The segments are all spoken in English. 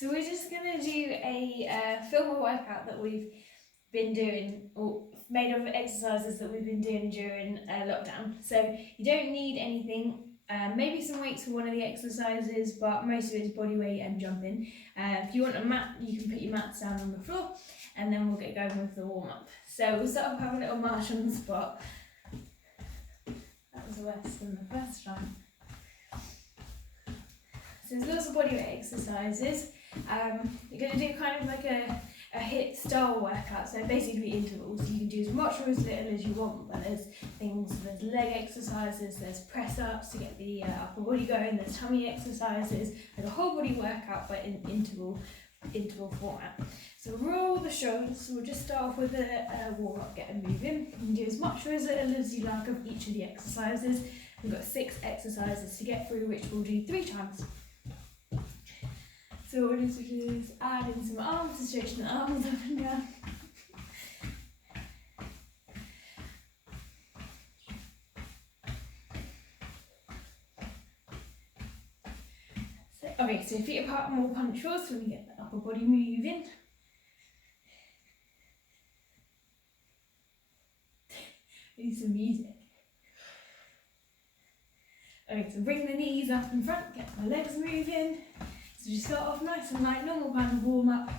So we're just going to do a film a workout that we've been doing, or made of exercises that we've been doing during lockdown. So you don't need anything, maybe some weights for one of the exercises, but most of it is body weight and jumping. If you want a mat, you can put your mats down on the floor, and then we'll get going with the warm-up. So we'll start off having a little march on the spot. That was worse than the first time. So there's lots of body weight exercises. You're going to do kind of like a HIIT style workout, so basically intervals. You can do as much or as little as you want, but there's leg exercises, there's press ups to get the upper body going, there's tummy exercises, there's a whole body workout but in interval format. So roll the shoulders. So we'll just start off with a warm up, get moving. You can do as much or as little as you like of each of the exercises. We've got 6 exercises to get through, which we'll do 3 times. So what we'll do is add in some arms to stretch the arms up and down. So feet apart and we'll punch yours so we get the upper body moving. Need some music. Okay, so bring the knees up in front, get the legs moving. So just start off nice and light, normal kind of warm up.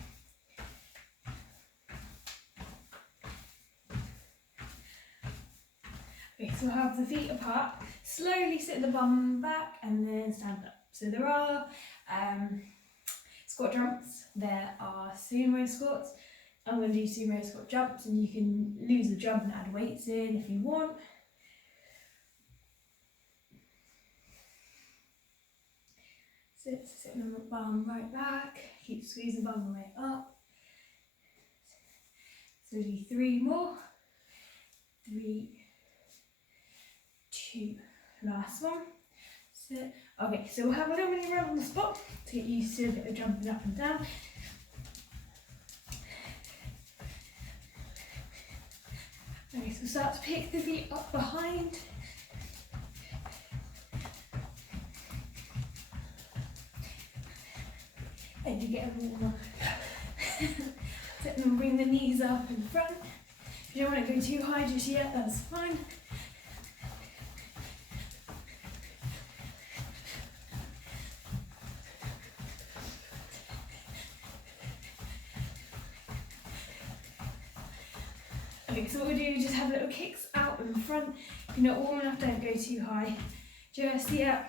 Okay, so we'll have the feet apart, slowly sit the bum back and then stand up. So there are squat jumps, there are sumo squats. I'm going to do sumo squat jumps, and you can lose the jump and add weights in if you want. Sit on the bum right back, keep squeezing the bum the way up. So do 3 more. 3, 2, last one. Sit. Okay, so we'll have a little mini run on the spot to get used to a bit of jumping up and down. Okay, so we'll start to pick the feet up behind. And you get a warm up. Sit and bring the knees up in front. If you don't want to go too high just yet, that's fine. Okay, so what we'll do is just have little kicks out in front. If you're not warm enough, don't go too high. Just yet.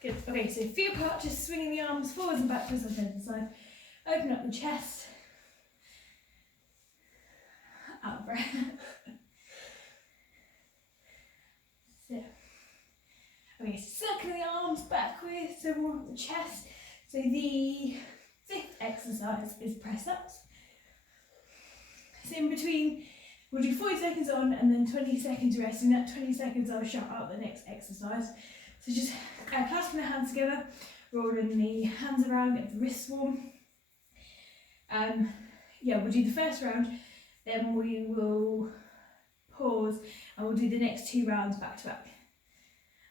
Good. Okay, so feet apart, just swinging the arms forwards and backwards on the side. Open up the chest. Out breath. Sit. Okay, so circling the arms backwards, so warm up the chest. So the 5th exercise is press ups. So in between, we'll do 40 seconds on and then 20 seconds rest. In that 20 seconds, I'll shout out the next exercise. So just clasping the hands together, rolling the hands around, get the wrists warm. We'll do the first round, then we will pause and we'll do the next 2 rounds back to back.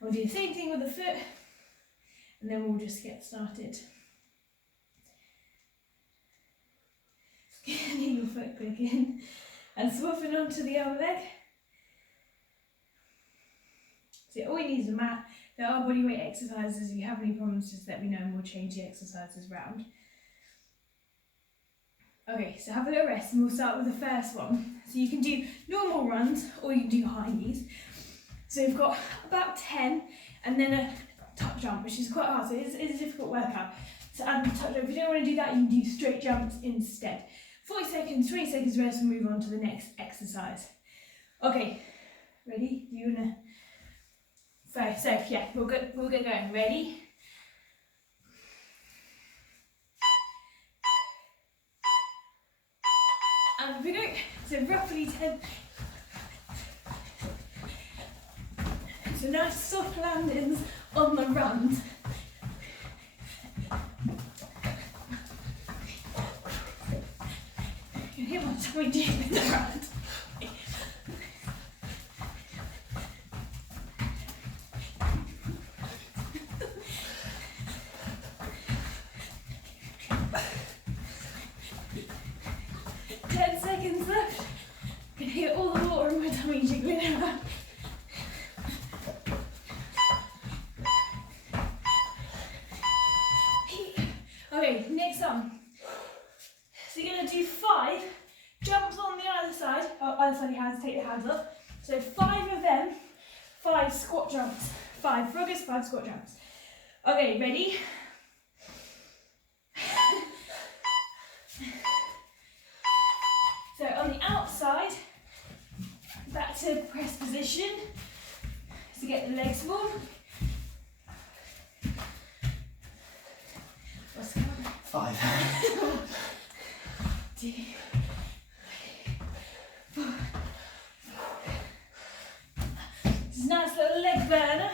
We'll do the same thing with the foot, and then we'll just get started. Getting your foot clicking and swapping onto the other leg. So all you need is a mat. There are body weight exercises. If you have any problems, just let me know and we'll change the exercises round. Okay, so have a little rest and we'll start with the first one. So you can do normal runs or you can do high knees. So we've got about 10 and then a tuck jump, which is quite hard, so it's a difficult workout. So add the tuck jump. If you don't want to do that, you can do straight jumps instead. 40 seconds, 20 seconds rest, and move on to the next exercise. Okay, ready? You wanna? So yeah, we'll get going. Ready? And we go. So roughly 10. So nice soft landings on the run. You hear my tummy deep in the run. either side of your hands, take the hands up. So 5 of them, 5 squat jumps. 5 froggers, 5 squat jumps. Okay, ready? So on the outside, back to press position to get the legs warm. What's the count? 5. 2, 4. This is a nice little leg burner.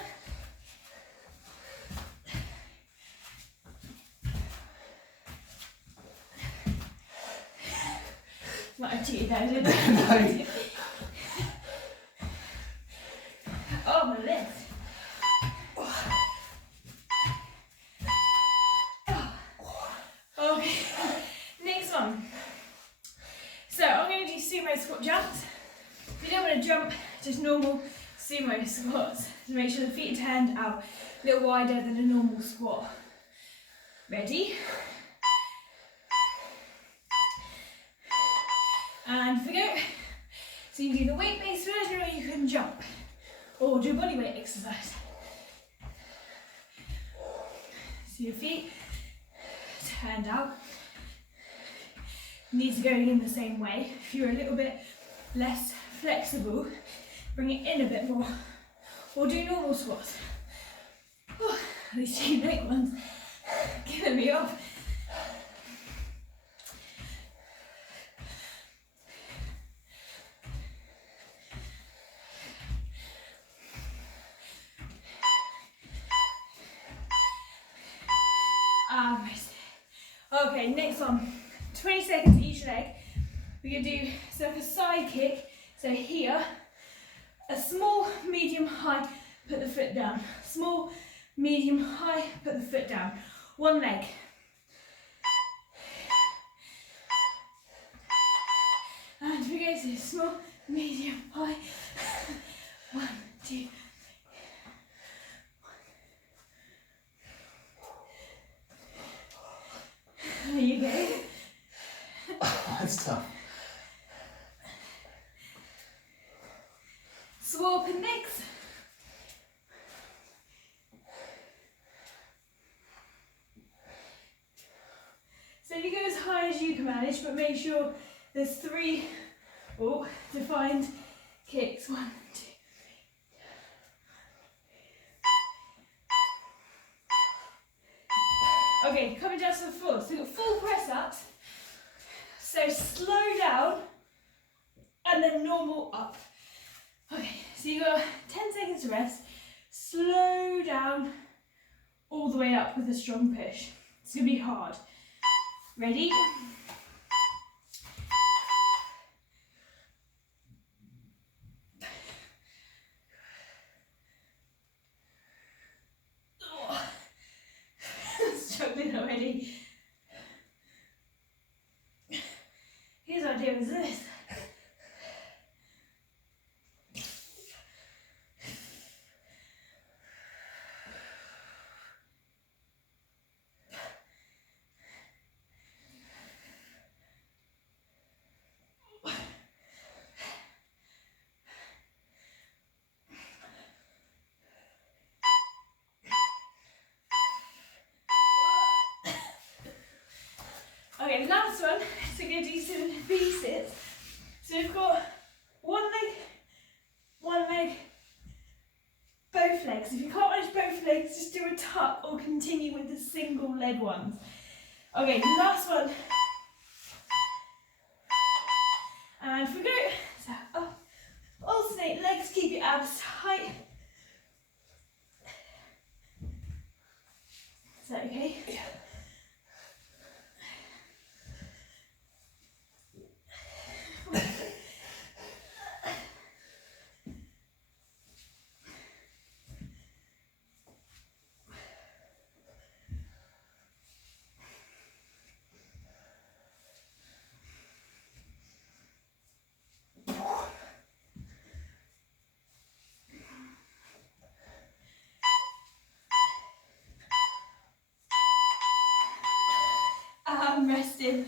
Might have cheated there, didn't I? Oh, my legs. Okay, next one. So I'm going to do sumo squat jumps. If you don't want to jump, just normal sumo squats. To make sure the feet are turned out a little wider than a normal squat. Ready? And we go. So you can do the weight-based version or you can jump. Or do a body weight exercise. So your feet turned out. Knees are going in the same way. If you're a little bit less flexible, bring it in a bit more. Or do normal squats. Oh, these 2 leg ones killing me off. Okay, next one. 20 seconds each leg. We're going to do like a side kick. So here, a small, medium, high, put the foot down. Small, medium, high, put the foot down. One leg. And we go to small, medium, high. 1, 2. There you go. That's tough. Swap and legs. So you go as high as you can manage, but make sure there's 3 defined kicks. 1, 2. Okay, coming down to the floor. So we've got full press ups. So slow down and then normal up. Okay, so you got 10 seconds to rest. Slow down all the way up with a strong push. It's gonna be hard. Ready? Struggling already. Here's what I do is this. Okay, last one, so we're going to do some V-sits. So we've got one leg, both legs. If you can't manage both legs, just do a tuck or continue with the single leg ones. Okay, last one. And we go, so up, alternate legs, keep your abs tight. Is that okay? Yeah. I'm resting.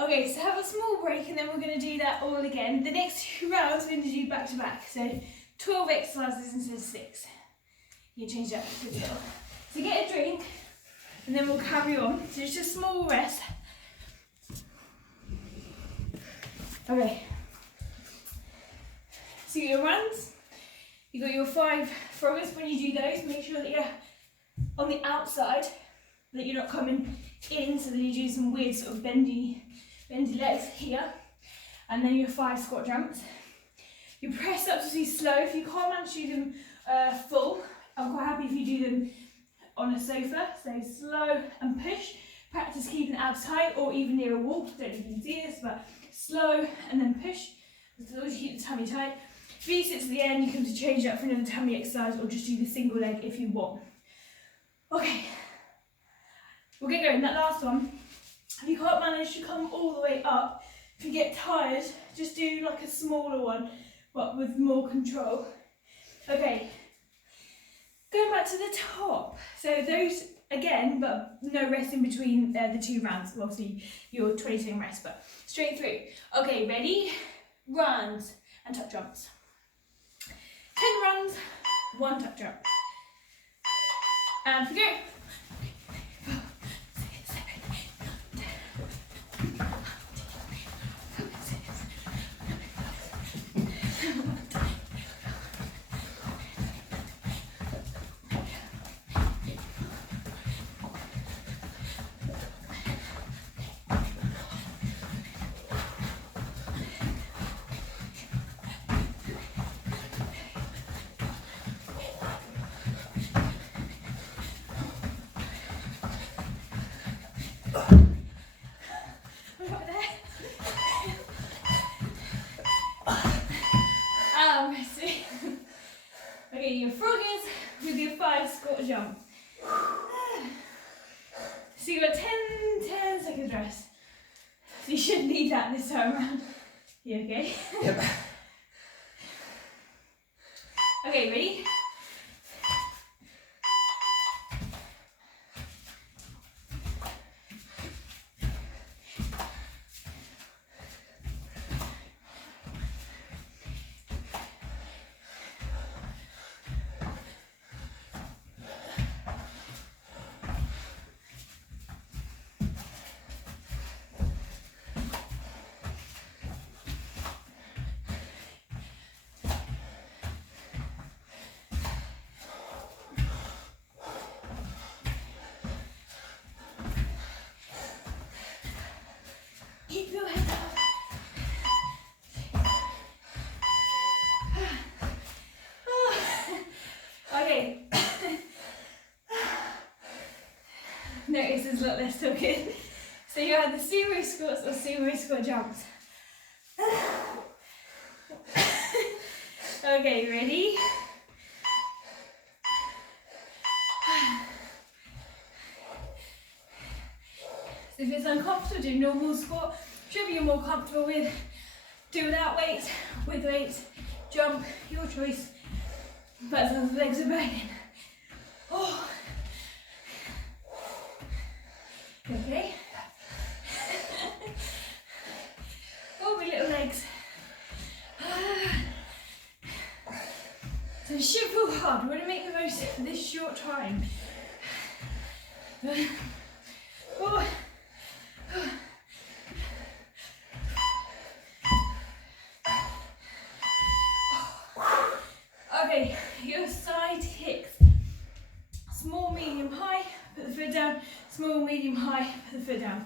Okay, Okay, so have a small break and then we're going to do that all again. The next 2 rounds we're going to do back to back. So 12 exercises instead of 6. You can change that to 12. So get a drink and then we'll carry on. So just a small rest. Okay. So you got your runs. You got your 5 froggers. When you do those, make sure that you're on the outside, that you're not coming in, so that you do some weird sort of bendy legs here. And then your 5 squat jumps. You press ups really slow. If you can't manage to do them full, I'm quite happy if you do them on a sofa. So slow and push. Practice keeping the abs tight or even near a wall. Don't know if you can see this, but slow and then push. As long as you keep the tummy tight. If you sit to the end, you can change it up for another tummy exercise or just do the single leg if you want. Okay, we'll get going. That last one, if you can't manage to come all the way up, if you get tired, just do like a smaller one, but with more control. Okay, going back to the top. So those again, but no rest in between the 2 rounds. Obviously, your 20-second rest, but straight through. Okay, ready? Runs and tuck jumps. 10 runs, 1 tuck jump. And go. Okay, your froggers with your 5 squat jump. So you got 10 seconds rest. So you shouldn't need that this time around. You okay? Yep. Okay, ready? Keep your head up. Okay. Notice there's a lot less talking. So you have the sumo squats or sumo squat jumps. Okay, ready? So if it's uncomfortable, do normal squat. Whichever you're more comfortable with, do without weight, with weight, jump, your choice. But as long as the legs are burning. Oh. Okay. Oh, my little legs. So it should feel hard. We want to make the most of this short time. Oh. Okay, your side kicks. Small, medium, high, put the foot down. Small, medium, high, put the foot down.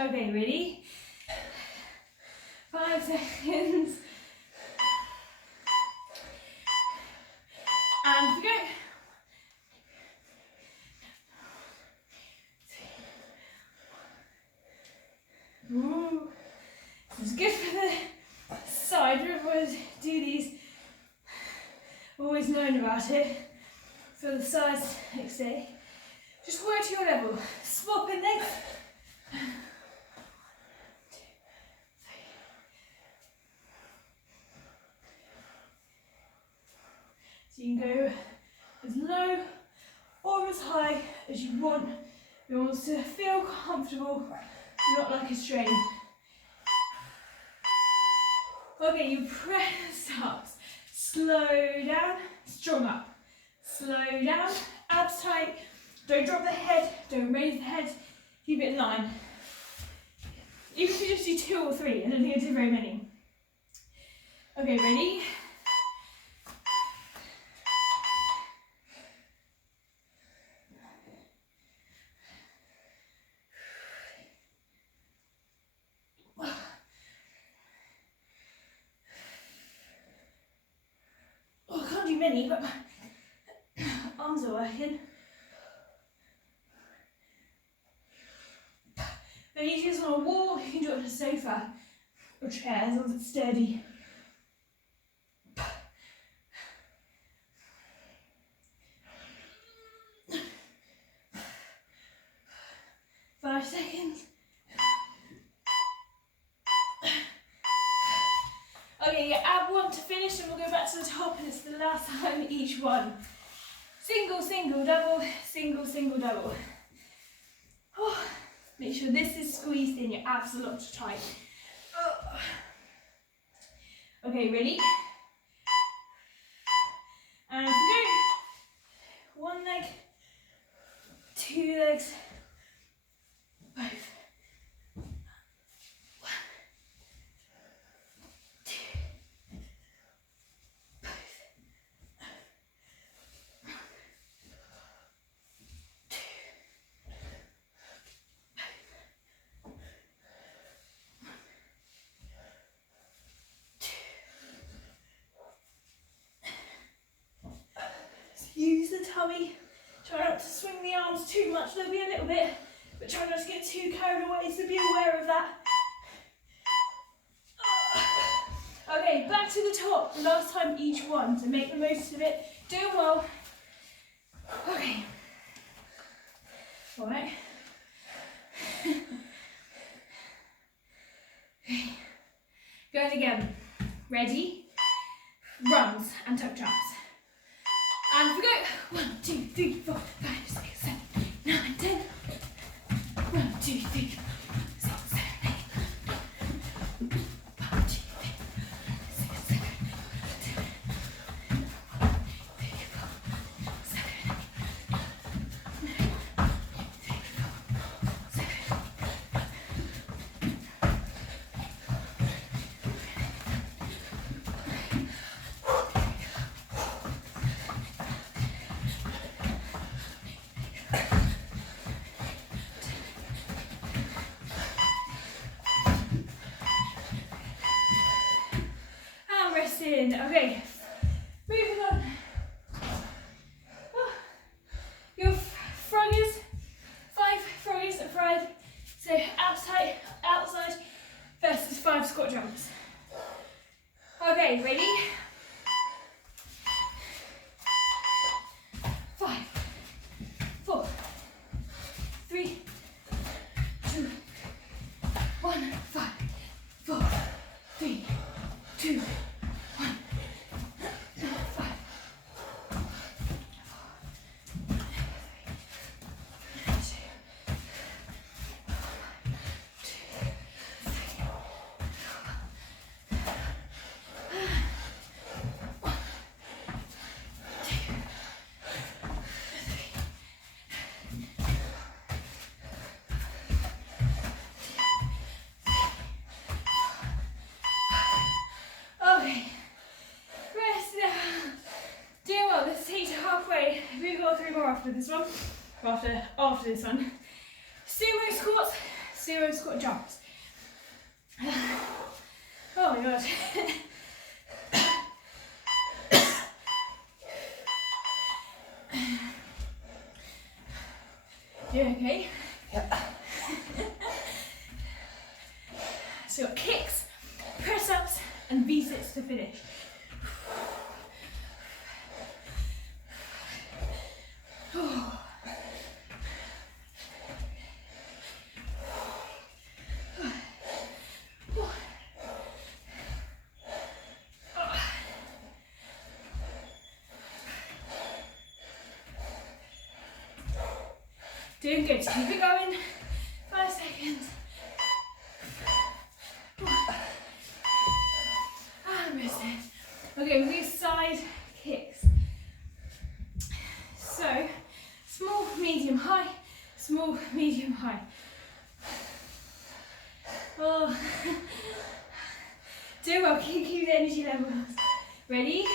Okay, ready? 5 seconds. And go. Ooh. This is good for the side. Everyone do these. Always known about it. So the sides, like say, just work to your level. Swapping legs. 1, 2, 3. So you can go as low or as high as you want. You want muscles to feel comfortable, not like a strain. Okay, you press up, slow down, strong up, slow down, abs tight, don't drop the head, don't raise the head, keep it in line. Even if you just do 2 or 3, I don't think I did very many. Okay, ready? Oh, I can't do many, but my arms are working. And you just on a wall, you can do it on a sofa or chair as long as it's sturdy. 5 seconds. Okay, yeah, add 1 to finish and we'll go back to the top and it's the last time each one. Single, single, double, single, single, double. Oh, make sure this is squeezed in, your abs are locked tight. Oh. Okay, ready? And go. 1 leg, 2 legs, both. 1, 2, both. 2, use the tummy. Try not to swing the arms too much. There'll be a little bit, but try not to get too carried away, so be aware of that. Okay, back to the top. Last time each one, so make the most of it. Doing well. Okay. Alright. Going again. Ready? Runs and tuck jumps. And we go. 1, 2, 3, 4, 5, 6, 7, 8, 9, 10. 1, 2, 3, 4, 6, 7, 8. 1, 2, 3, 4, 6, 7, 8. 1, 2, 3, 4, 7, 8. 3, resting. Okay, moving on. Oh, your froggers, 5 froggers at Friday. So abs tight, outside versus 5 squat jumps. Okay, ready? 5, 4, 3, 2, 1, 5, 4, 3, 2, 1, 5. Okay, rest now. Doing well, let's take to halfway. We've got 3 more after this one. After this one. Sumo squats, sumo squat jumps. Oh my god. You okay? Yep. So got kicks, press ups, and V-sits to finish. Doing good. Keep it going. 5 seconds. And rest it. Okay, we'll do side kicks. So, small, medium, high. Small, medium, high. Oh. Do well. Keep the energy levels. Ready?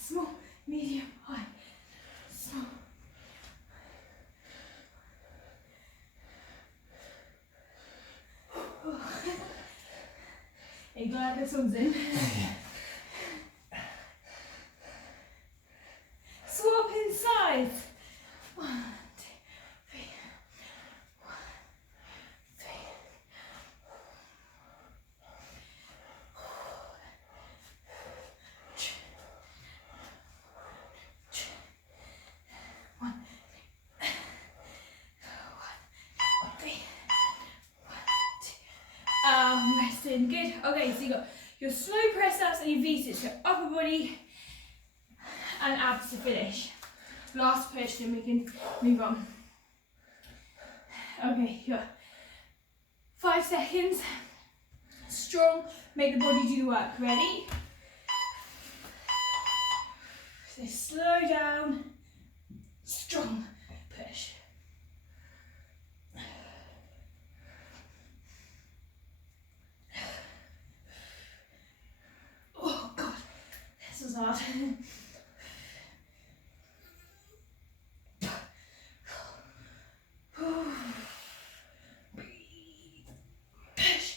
Small, medium, high. Small. Are you glad this one's in? Swap in sides. 1, 2, 3. 1, 3. 1, 3. 1, 2. Resting. Good. Okay, so you got your slow press ups and your V-sits, your upper body and abs to finish. Last push, then we can move on. Okay, you got 5 seconds. Strong, make the body do the work. Ready? So slow down, strong push. Oh God, this was hard. Push.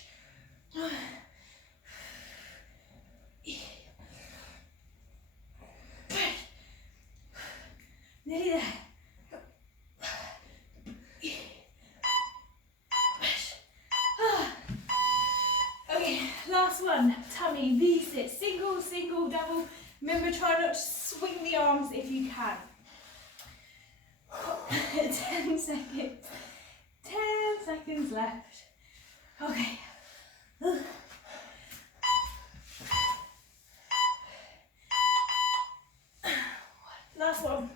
Nearly there. Okay, last one. Tummy V-sit. Single, single, double. Remember, try not to swing the arms if you can. 10 seconds. 10 seconds left. Okay. Last one.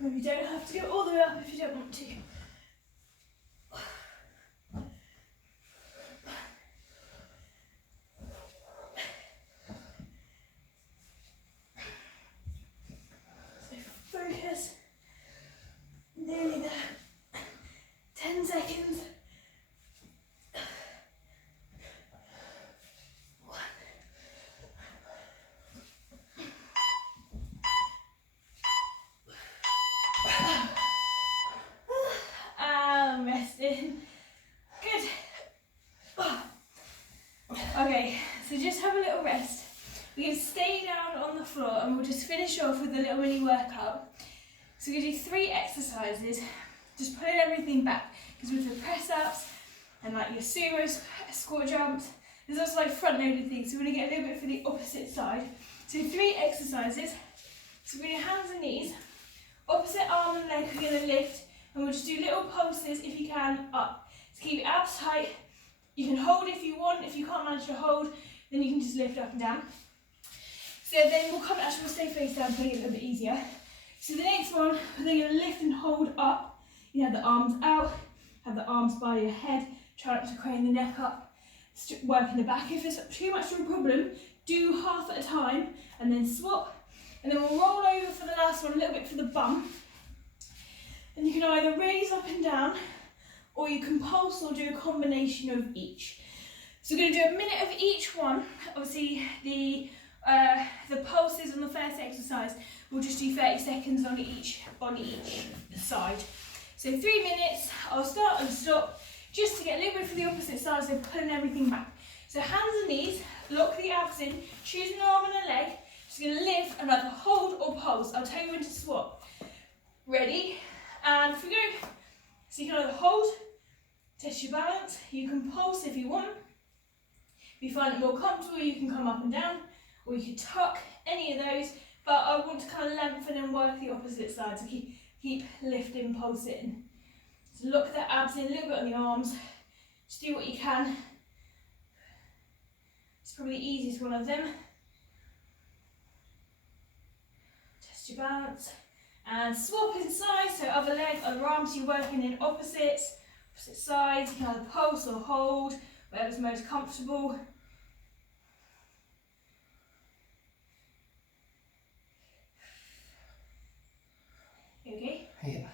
You don't have to go all the way up if you don't want to. So focus. Nearly there. 10 seconds. 1. And resting. Good. Okay, so just have a little rest. We can stay down on the floor and we'll just finish off with a little mini workout. So we're going to do 3 exercises, just pulling everything back, because with the press ups and like your sumo squat jumps, there's also like front loaded things, so we're going to get a little bit for the opposite side. So 3 exercises, so with your hands and knees, opposite arm and leg we're going to lift, and we'll just do little pulses if you can up. So keep your abs tight, you can hold if you want, if you can't manage to hold, then you can just lift up and down. So then we'll come, actually we'll stay face down to make it a little bit easier. So the next one, we're then going to lift and hold up. You have the arms out, have the arms by your head, try not to crane the neck up, work in the back. If it's too much of a problem, do half at a time and then swap. And then we'll roll over for the last one, a little bit for the bum. And you can either raise up and down, or you can pulse or do a combination of each. So we're going to do a minute of each one. Obviously the pulses on the first exercise, we'll just do 30 seconds on each side. So 3 minutes, I'll start and stop, just to get a little bit for the opposite side, so pulling everything back. So hands and knees, lock the abs in, choose an arm and a leg, just going to lift and either hold or pulse. I'll tell you when to swap. Ready? And if we go, so you can either hold, test your balance, you can pulse if you want. If you find it more comfortable, you can come up and down, or you can tuck, any of those, but I want to kind of lengthen and work the opposite side, so keep lifting, pulsing. So lock the abs in, a little bit on the arms, just do what you can. It's probably the easiest one of them. Test your balance. And swap inside, so other leg, other arms, you're working in opposite sides. You can either pulse or hold, whatever's most comfortable. Okay? Yeah.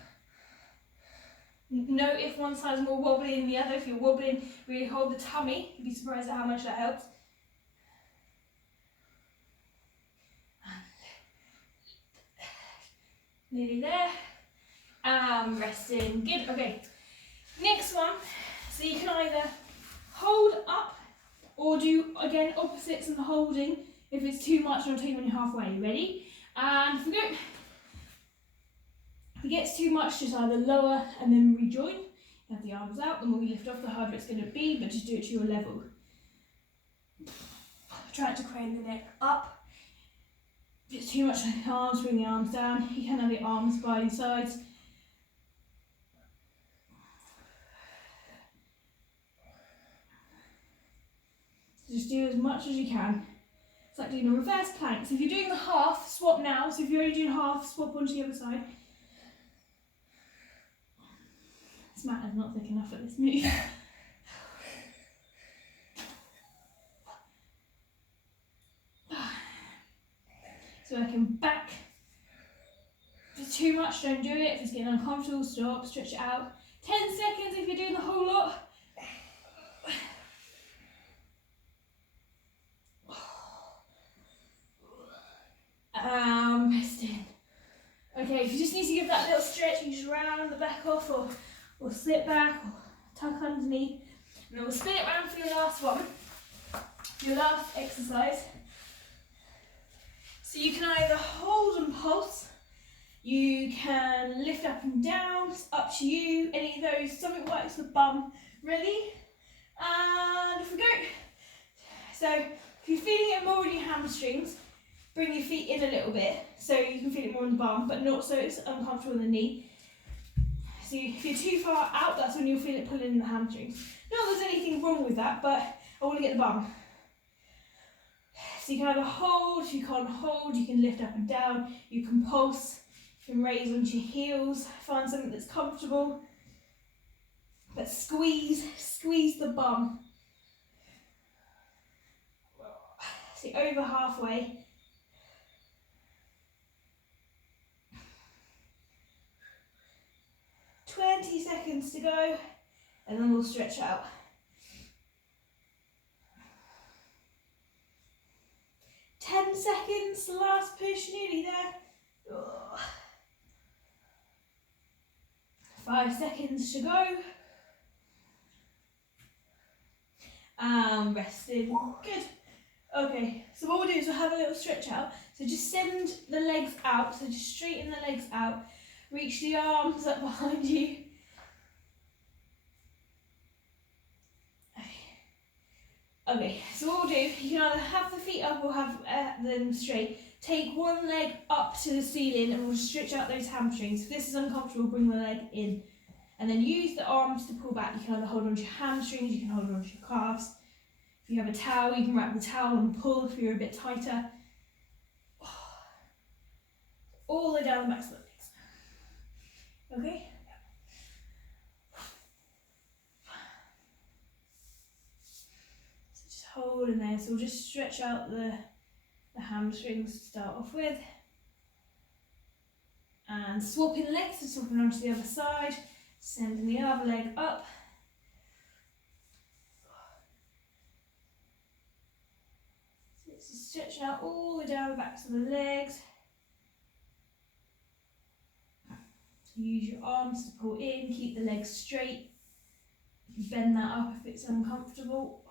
Note if one side's more wobbly than the other. If you're wobbling, really hold the tummy. You'd be surprised at how much that helps. Nearly there. Resting. Good. Okay. Next one. So you can either hold up or do, again, opposites and holding. If it's too much, I'll take you when you're halfway. Ready? And if we go. If it gets too much, just either lower and then rejoin. You have the arms out. The more you lift off, the harder it's going to be, but just do it to your level. Try not to crane the neck up. If it's too much on the arms, bring the arms down. You can have the arms by your sides. Just do as much as you can. It's like doing a reverse plank. So if you're doing the half, swap now. So if you're only doing half, swap onto the other side. This mat is not thick enough for this move. So I can back. If it's too much, don't do it. If it's getting uncomfortable, stop, stretch it out. 10 seconds if you're doing the whole lot. Resting. Okay, if you just need to give that little stretch, you just round the back off or slip back or tuck underneath. And then we'll spin it round for your last one, your last exercise. So you can either hold and pulse, you can lift up and down, it's up to you, any of those, something works the bum. Ready? And if we go. So if you're feeling it more in your hamstrings, bring your feet in a little bit so you can feel it more in the bum, but not so it's uncomfortable in the knee. So if you're too far out, that's when you'll feel it pulling in the hamstrings. Not that there's anything wrong with that, but I want to get the bum. So you can either hold, if you can't hold, you can lift up and down, you can pulse, you can raise onto your heels, find something that's comfortable. But squeeze the bum. So over halfway. "20 seconds to go, and then we'll stretch out. "10 seconds, last push, nearly there. 5 seconds to go. Resting. Good. Okay, so what we'll do is we'll have a little stretch out. So just send the legs out, so just straighten the legs out. Reach the arms up behind you. Okay, so what we'll do, you can either have the feet up or have them straight. Take one leg up to the ceiling and we'll stretch out those hamstrings. If this is uncomfortable, bring the leg in. And then use the arms to pull back. You can either hold onto your hamstrings, you can hold onto your calves. If you have a towel, you can wrap the towel and pull if you're a bit tighter. All the way down the backs of the legs. Okay? So just hold in there. So we'll just stretch out the hamstrings to start off with. And swapping legs, so swapping onto the other side. Sending the other leg up. So it's just stretching out all the way down the backs of the legs. Use your arms to pull in, keep the legs straight. Bend that up if it's uncomfortable.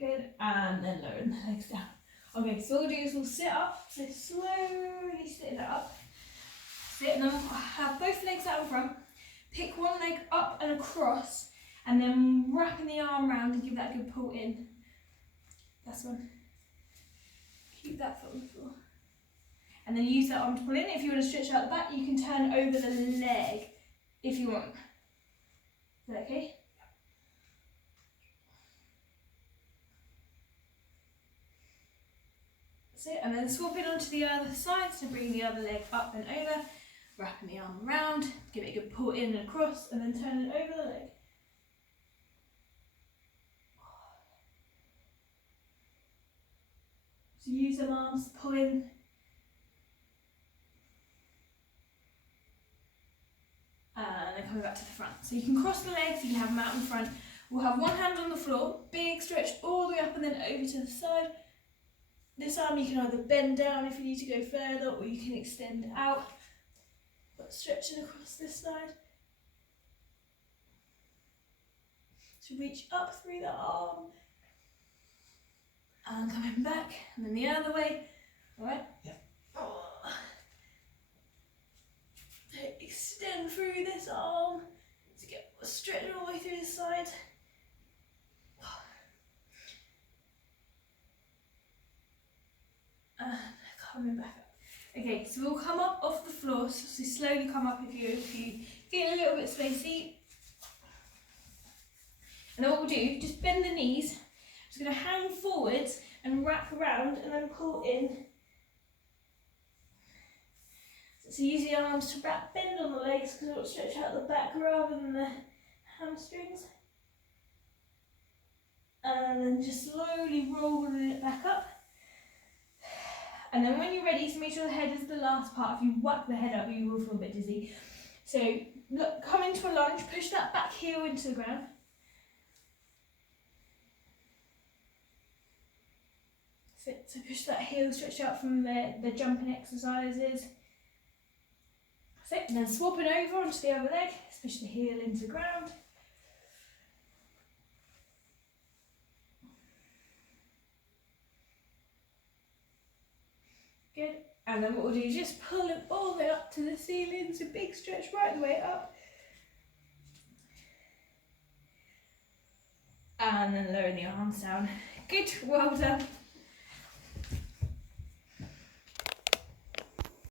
Good, and then lowering the legs down. Okay, so what we'll do is we'll sit up, so slowly sit up. Sit and then have both legs out in front. Pick one leg up and across, and then wrapping the arm round and give that a good pull in. That's one. Keep that foot on the floor. and then use that arm to pull in. If you want to stretch out the back, you can turn over the leg if you want. Is that okay? That's it, and then swapping onto the other side, so bring the other leg up and over, wrapping the arm around, give it a good pull in and across, and then turn it over the leg. So use them arms, pull in. And then coming back to the front. So you can cross the legs, you can have them out in front. We'll have one hand on the floor, big stretch all the way up and then over to the side. This arm you can either bend down if you need to go further, or you can extend out. But stretching across this side. So reach up through the arm. And coming back, and then the other way. Alright? Yeah. Oh. Extend through this arm to get stretch all the way through the side. And coming back up. Okay, so we'll come up off the floor, so slowly come up if you feel a little bit spacey. And then what we'll do, just bend the knees. Just going to hang forwards and wrap around and then pull in. So use the arms to wrap, bend on the legs because it will stretch out the back rather than the hamstrings. And then just slowly rolling it back up. And then when you're ready, so make sure the head is the last part. If you whack the head up, you will feel a bit dizzy. So look, come into a lunge, push that back heel into the ground. So push that heel, stretch out from the jumping exercises. That's it. And then swapping over onto the other leg, push the heel into the ground. Good. And then what we'll do is just pull it all the way up to the ceiling, so big stretch right the way up. And then lowering the arms down. Good, well done.